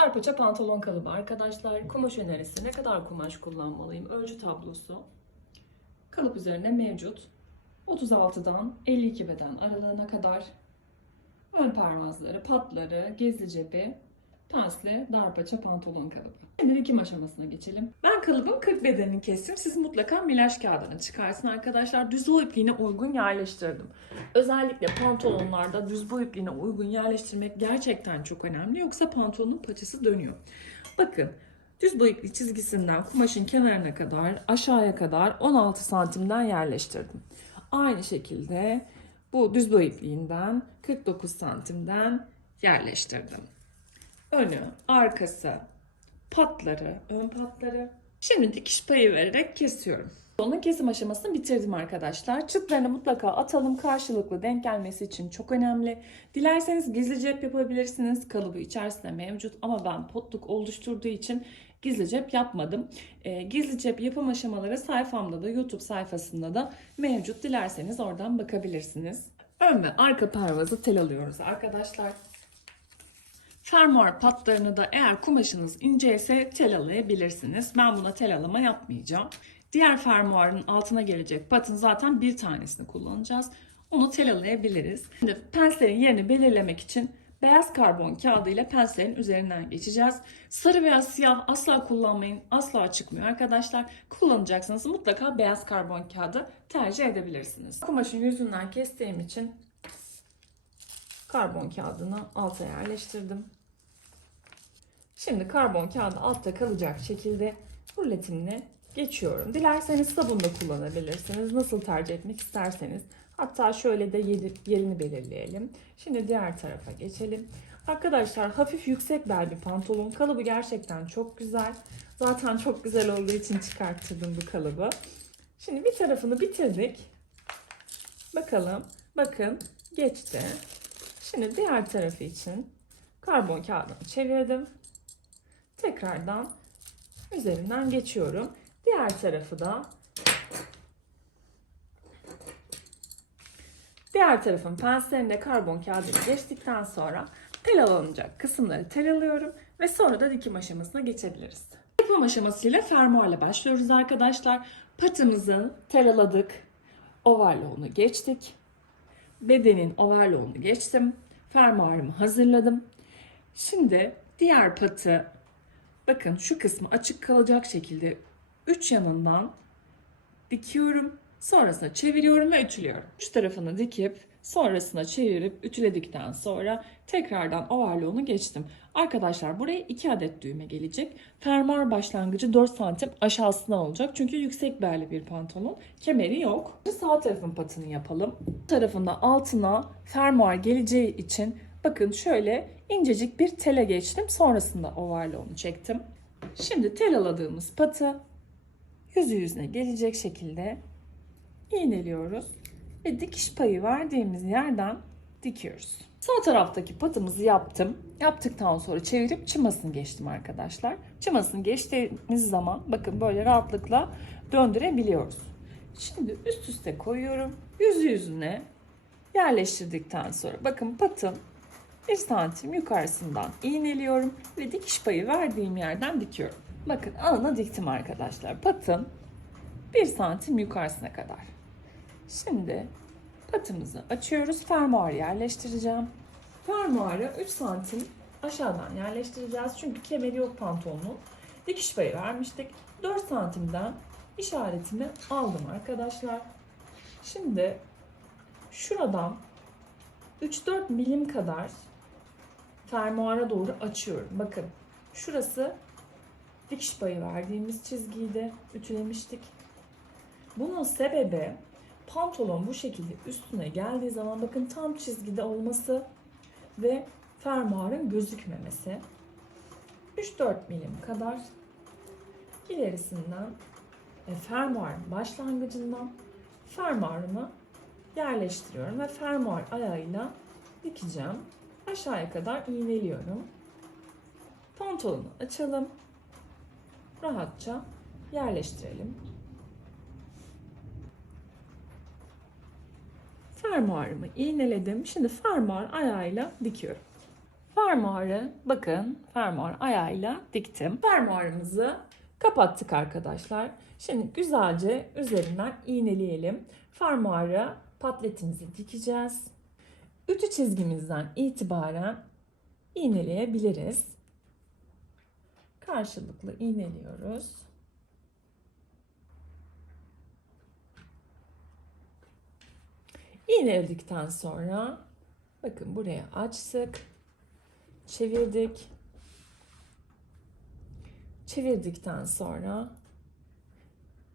Dar paça pantolon kalıbı arkadaşlar. Kumaş önerisi. Ne kadar kumaş kullanmalıyım? Ölçü tablosu. Kalıp üzerinde mevcut. 36'dan 52 beden aralığına kadar ön parmazları, patları, gizli cebi, pensli, dar paça pantolon kalıbı. Şimdi dikim aşamasına geçelim. Ben kalıbın 40 bedenini kestim. Siz mutlaka milaj kağıdını çıkarsın arkadaşlar. Düz boy ipliğine uygun yerleştirdim. Özellikle pantolonlarda düz boy ipliğine uygun yerleştirmek gerçekten çok önemli. Yoksa pantolonun paçası dönüyor. Bakın düz boy ipliği çizgisinden kumaşın kenarına kadar aşağıya kadar 16 santimden yerleştirdim. Aynı şekilde bu düz boy ipliğinden 49 santimden yerleştirdim. Önü, arkası, patları, ön patları. Şimdi dikiş payı vererek kesiyorum. Onun kesim aşamasını bitirdim arkadaşlar. Çıtlarını mutlaka atalım. Karşılıklı denk gelmesi için çok önemli. Dilerseniz gizli cep yapabilirsiniz. Kalıbı içerisinde mevcut ama ben potluk oluşturduğu için gizli cep yapmadım. Ee, gizli cep yapım aşamaları sayfamda da YouTube sayfasında da mevcut. Dilerseniz oradan bakabilirsiniz. Ön ve arka pervazı tel alıyoruz arkadaşlar. Fermuar patlarını da eğer kumaşınız ince ise tel alayabilirsiniz. Ben buna tel alama yapmayacağım. Diğer fermuarın altına gelecek patın zaten bir tanesini kullanacağız. Onu tel alayabiliriz. Şimdi penslerin yerini belirlemek için beyaz karbon kağıdı ile penslerin üzerinden geçeceğiz. Sarı veya siyah asla kullanmayın. Asla çıkmıyor arkadaşlar. Kullanacaksanız mutlaka beyaz karbon kağıdı tercih edebilirsiniz. Kumaşın yüzünden kestiğim için karbon kağıdını alta yerleştirdim. Şimdi karbon kağıdı altta kalacak şekilde ruletimle geçiyorum. Dilerseniz sabun da kullanabilirsiniz. Nasıl tercih etmek isterseniz. Hatta şöyle de yeri- yerini belirleyelim. Şimdi diğer tarafa geçelim. Arkadaşlar hafif yüksek bel bir pantolon. Kalıbı gerçekten çok güzel. Zaten çok güzel olduğu için çıkarttırdım bu kalıbı. Şimdi bir tarafını bitirdik. Bakalım. Bakın geçti. Şimdi diğer tarafı için karbon kağıdını çevirdim. Tekrardan üzerinden geçiyorum. Diğer tarafı da diğer tarafın penslerinde karbon kağıdını geçtikten sonra tel alınacak kısımları tel alıyorum ve sonra da dikim aşamasına geçebiliriz. Dikim aşamasıyla fermuarla başlıyoruz arkadaşlar. Patımızı telaladık. Overlock'unu geçtik. Bedenin overlock'unu geçtim. Fermuarımı hazırladım. Şimdi diğer patı bakın şu kısmı açık kalacak şekilde üç yanından dikiyorum. Sonrasında çeviriyorum ve ütülüyorum. Üç tarafını dikip sonrasına çevirip ütüledikten sonra tekrardan overlock'unu geçtim. Arkadaşlar buraya 2 adet düğme gelecek. Fermuar başlangıcı 4 santim aşağısından olacak. Çünkü yüksek belli bir pantolon. Kemeri yok. Sağ tarafın patını yapalım. Bu tarafında altına fermuar geleceği için bakın şöyle incecik bir tele geçtim. Sonrasında overlock'unu çektim. Şimdi tel aladığımız patı yüzü yüzüne gelecek şekilde iğneliyoruz ve dikiş payı verdiğimiz yerden dikiyoruz. Sağ taraftaki patımızı yaptım. Yaptıktan sonra çevirip çımasını geçtim arkadaşlar. Çımasını geçtiğimiz zaman bakın böyle rahatlıkla döndürebiliyoruz. Şimdi üst üste koyuyorum. Yüzü yüzüne yerleştirdikten sonra bakın patın 1 santim yukarısından iğneliyorum ve dikiş payı verdiğim yerden dikiyorum. Bakın alına diktim arkadaşlar. Patın 1 santim yukarısına kadar. Şimdi patımızı açıyoruz. Fermuar yerleştireceğim. Fermuarı 3 santim aşağıdan yerleştireceğiz. Çünkü kemeri yok pantolonun. Dikiş payı vermiştik. 4 santimden işaretimi aldım arkadaşlar. Şimdi şuradan 3-4 milim kadar fermuara doğru açıyorum. Bakın şurası dikiş payı verdiğimiz çizgiydi. Ütülemiştik. Bunun sebebi pantolon bu şekilde üstüne geldiği zaman bakın tam çizgide olması ve fermuarın gözükmemesi. 3-4 milim kadar ilerisinden ve fermuarın başlangıcından fermuarımı yerleştiriyorum ve fermuar ayağıyla dikeceğim. Aşağıya kadar iğneliyorum. Pantolonu açalım. Rahatça yerleştirelim. Fermuarımı iğneledim. Şimdi fermuar ayağıyla dikiyorum. Fermuarı bakın fermuar ayağıyla diktim. Fermuarımızı kapattık arkadaşlar. Şimdi güzelce üzerinden iğneleyelim. Fermuara patletimizi dikeceğiz. Ütü çizgimizden itibaren iğneleyebiliriz. Karşılıklı iğneliyoruz. İğneledikten sonra bakın buraya açtık. Çevirdik. Çevirdikten sonra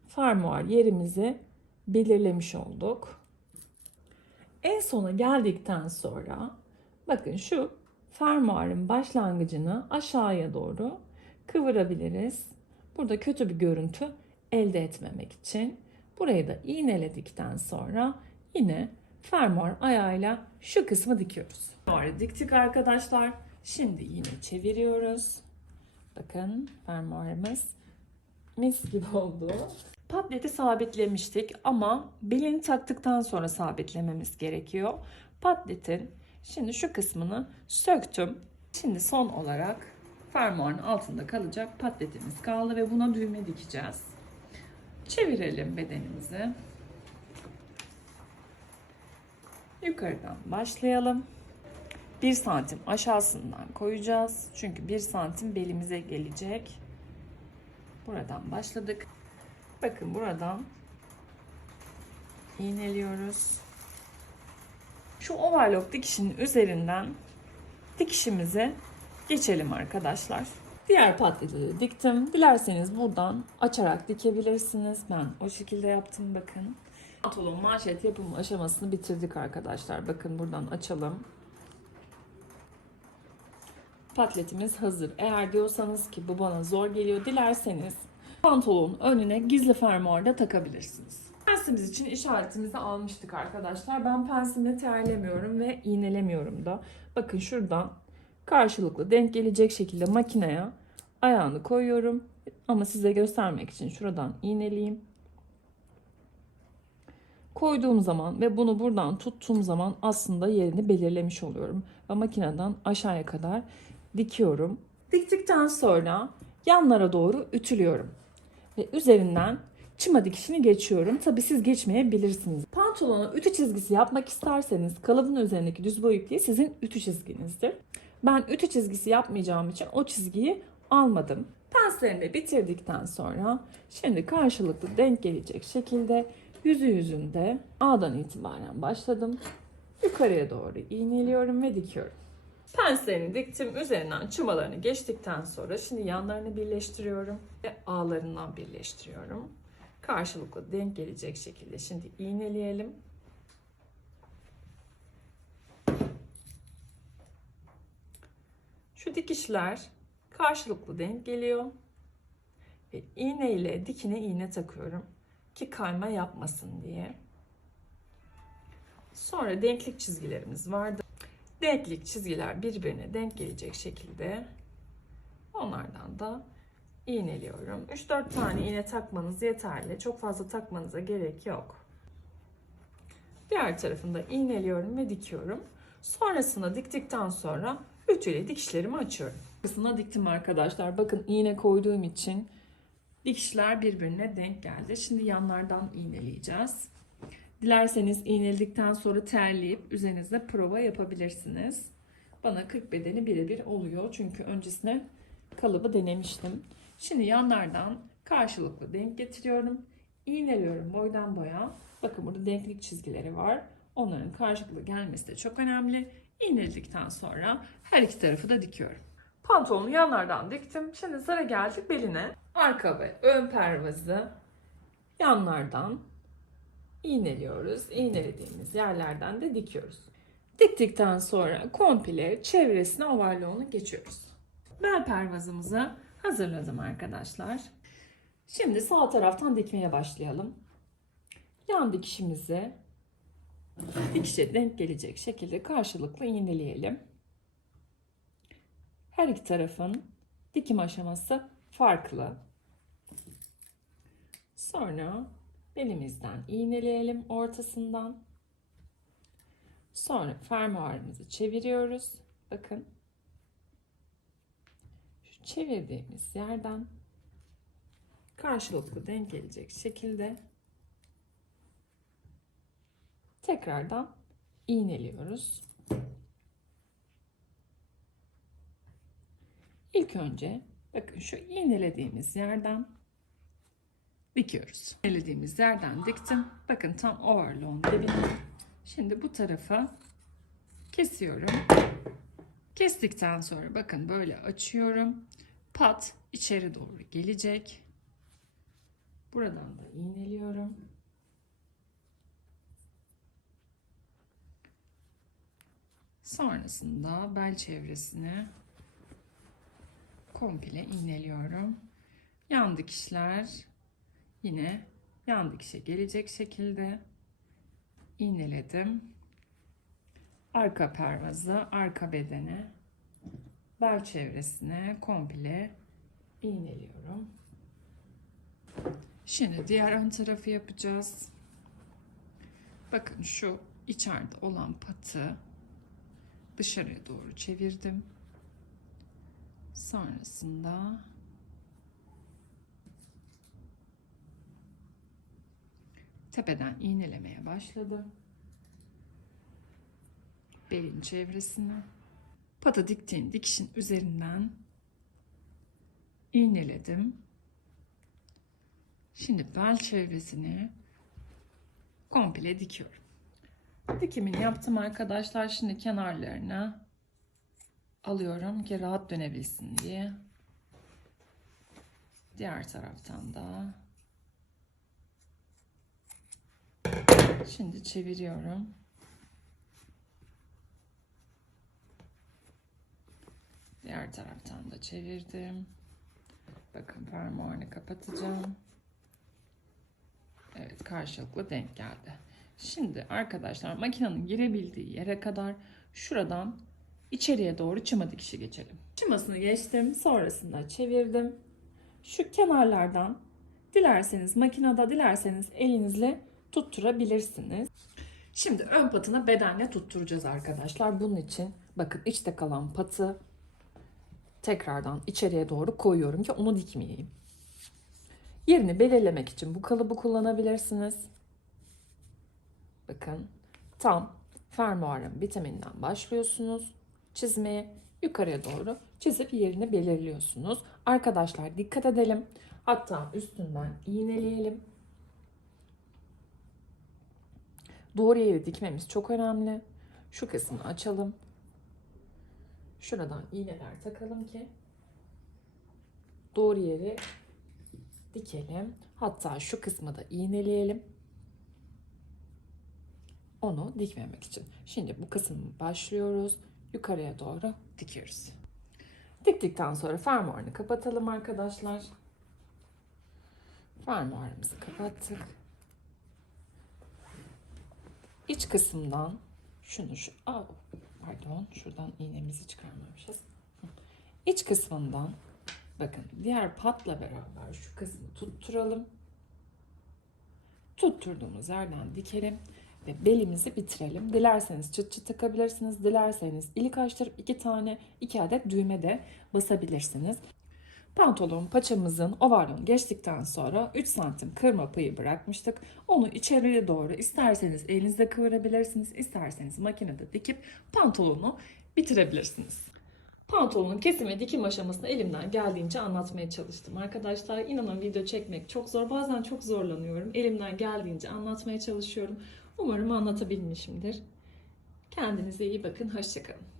fermuar yerimizi belirlemiş olduk. En sona geldikten sonra bakın şu fermuarın başlangıcını aşağıya doğru kıvırabiliriz. Burada kötü bir görüntü elde etmemek için burayı da iğneledikten sonra yine fermuar ayağıyla şu kısmı dikiyoruz. Fermuarı diktik arkadaşlar. Şimdi yine çeviriyoruz. Bakın fermuarımız mis gibi oldu. Patleti sabitlemiştik ama belini taktıktan sonra sabitlememiz gerekiyor. Patletin şimdi şu kısmını söktüm. Şimdi son olarak fermuarın altında kalacak patletimiz kaldı ve buna düğme dikeceğiz. Çevirelim bedenimizi. Yukarıdan başlayalım. 1 santim aşağısından koyacağız. Çünkü 1 santim belimize gelecek. Buradan başladık. Bakın buradan iğneliyoruz. Şu overlock dikişinin üzerinden dikişimize geçelim arkadaşlar. Diğer de diktim. Dilerseniz buradan açarak dikebilirsiniz. Ben o şekilde yaptım bakın. Pantolon manşet yapım aşamasını bitirdik arkadaşlar. Bakın buradan açalım. Patletimiz hazır. Eğer diyorsanız ki bu bana zor geliyor dilerseniz pantolonun önüne gizli fermuar da takabilirsiniz. Pensimiz için işaretimizi almıştık arkadaşlar. Ben pensimle terlemiyorum ve iğnelemiyorum da. Bakın şuradan karşılıklı denk gelecek şekilde makineye ayağını koyuyorum. Ama size göstermek için şuradan iğneleyeyim. Koyduğum zaman ve bunu buradan tuttuğum zaman aslında yerini belirlemiş oluyorum. Ve makineden aşağıya kadar dikiyorum. Diktikten sonra yanlara doğru ütülüyorum. Ve üzerinden çıma dikişini geçiyorum. Tabi siz geçmeyebilirsiniz. Pantolona ütü çizgisi yapmak isterseniz kalıbın üzerindeki düz boy ipliği sizin ütü çizginizdir. Ben ütü çizgisi yapmayacağım için o çizgiyi almadım. Penslerini bitirdikten sonra şimdi karşılıklı denk gelecek şekilde yüzü yüzünde A'dan itibaren başladım. Yukarıya doğru iğneliyorum ve dikiyorum. Penslerini diktim. Üzerinden çımalarını geçtikten sonra şimdi yanlarını birleştiriyorum ve ağlarından birleştiriyorum. Karşılıklı denk gelecek şekilde şimdi iğneleyelim. Şu dikişler karşılıklı denk geliyor. Ve iğne ile dikine iğne takıyorum ki kayma yapmasın diye. Sonra denklik çizgilerimiz vardı. Denklik çizgiler birbirine denk gelecek şekilde onlardan da iğneliyorum. 3-4 tane iğne takmanız yeterli. Çok fazla takmanıza gerek yok. Diğer tarafında iğneliyorum ve dikiyorum. Sonrasında diktikten sonra ütüyle dikişlerimi açıyorum. Arkasına diktim arkadaşlar. Bakın iğne koyduğum için dikişler birbirine denk geldi. Şimdi yanlardan iğneleyeceğiz. Dilerseniz iğneledikten sonra terleyip üzerinizde prova yapabilirsiniz. Bana 40 bedeni birebir oluyor. Çünkü öncesine kalıbı denemiştim. Şimdi yanlardan karşılıklı denk getiriyorum. İğneliyorum boydan boya. Bakın burada denklik çizgileri var. Onların karşılıklı gelmesi de çok önemli. İğneledikten sonra her iki tarafı da dikiyorum. Pantolonu yanlardan diktim. Şimdi sıra geldik beline. Arka ve ön pervazı yanlardan iğneliyoruz. İğnelediğimiz yerlerden de dikiyoruz. Diktikten sonra komple çevresine overlock'unu geçiyoruz. Bel pervazımızı hazırladım arkadaşlar. Şimdi sağ taraftan dikmeye başlayalım. Yan dikişimizi dikişe denk gelecek şekilde karşılıklı iğneleyelim. Her iki tarafın dikim aşaması farklı. Sonra belimizden iğneleyelim ortasından. Sonra fermuarımızı çeviriyoruz. Bakın çevirdiğimiz yerden karşılıklı denk gelecek şekilde tekrardan iğneliyoruz. İlk önce bakın şu iğnelediğimiz yerden dikiyoruz. İğnelediğimiz yerden diktim. Bakın tam overlock'un dibine. Şimdi bu tarafa kesiyorum. Kestikten sonra bakın böyle açıyorum. Pat içeri doğru gelecek. Buradan da iğneliyorum. Sonrasında bel çevresine komple iğneliyorum. Yan dikişler yine yan dikişe gelecek şekilde iğneledim. Arka pervazı, arka bedene, bel çevresine komple iğneliyorum. Şimdi diğer ön tarafı yapacağız. Bakın şu içeride olan patı dışarıya doğru çevirdim. Sonrasında tepeden iğnelemeye başladım. Belin çevresini pata diktiğin dikişin üzerinden iğneledim. Şimdi bel çevresini komple dikiyorum. Dikimini yaptım arkadaşlar. Şimdi kenarlarını alıyorum ki rahat dönebilsin diye. Diğer taraftan da şimdi çeviriyorum. Diğer taraftan da çevirdim. Bakın fermuarını kapatacağım. Evet karşılıklı denk geldi. Şimdi arkadaşlar makinenin girebildiği yere kadar şuradan içeriye doğru çıma dikişi geçelim. Çımasını geçtim. Sonrasında çevirdim. Şu kenarlardan dilerseniz makinede dilerseniz elinizle tutturabilirsiniz. Şimdi ön patını bedenle tutturacağız arkadaşlar. Bunun için bakın içte kalan patı tekrardan içeriye doğru koyuyorum ki onu dikmeyeyim. Yerini belirlemek için bu kalıbı kullanabilirsiniz. Bakın tam fermuarın bitiminden başlıyorsunuz çizmeye. Yukarıya doğru çizip yerini belirliyorsunuz. Arkadaşlar dikkat edelim. Hatta üstünden iğneleyelim. Doğru yeri dikmemiz çok önemli. Şu kısmı açalım. Şuradan iğneler takalım ki doğru yeri dikelim. Hatta şu kısmı da iğneleyelim. Onu dikmemek için. Şimdi bu kısmı başlıyoruz. Yukarıya doğru dikiyoruz. Diktikten sonra fermuarını kapatalım arkadaşlar. Fermuarımızı kapattık. İç kısımdan şunu şu Aa, pardon şuradan iğnemizi çıkarmamışız. İç kısmından bakın diğer patla beraber şu kısmı tutturalım. Tutturduğumuz yerden dikelim ve belimizi bitirelim. Dilerseniz çıt çıt takabilirsiniz. Dilerseniz ilik açtırıp iki tane iki adet düğme de basabilirsiniz. Pantolon paçamızın ovarlığını geçtikten sonra 3 santim kırma payı bırakmıştık. Onu içeriye doğru isterseniz elinizde kıvırabilirsiniz, isterseniz makinede dikip pantolonu bitirebilirsiniz. Pantolonun kesim ve dikim aşamasını elimden geldiğince anlatmaya çalıştım. Arkadaşlar inanın video çekmek çok zor. Bazen çok zorlanıyorum. Elimden geldiğince anlatmaya çalışıyorum. Umarım anlatabilmişimdir. Kendinize iyi bakın. Hoşçakalın.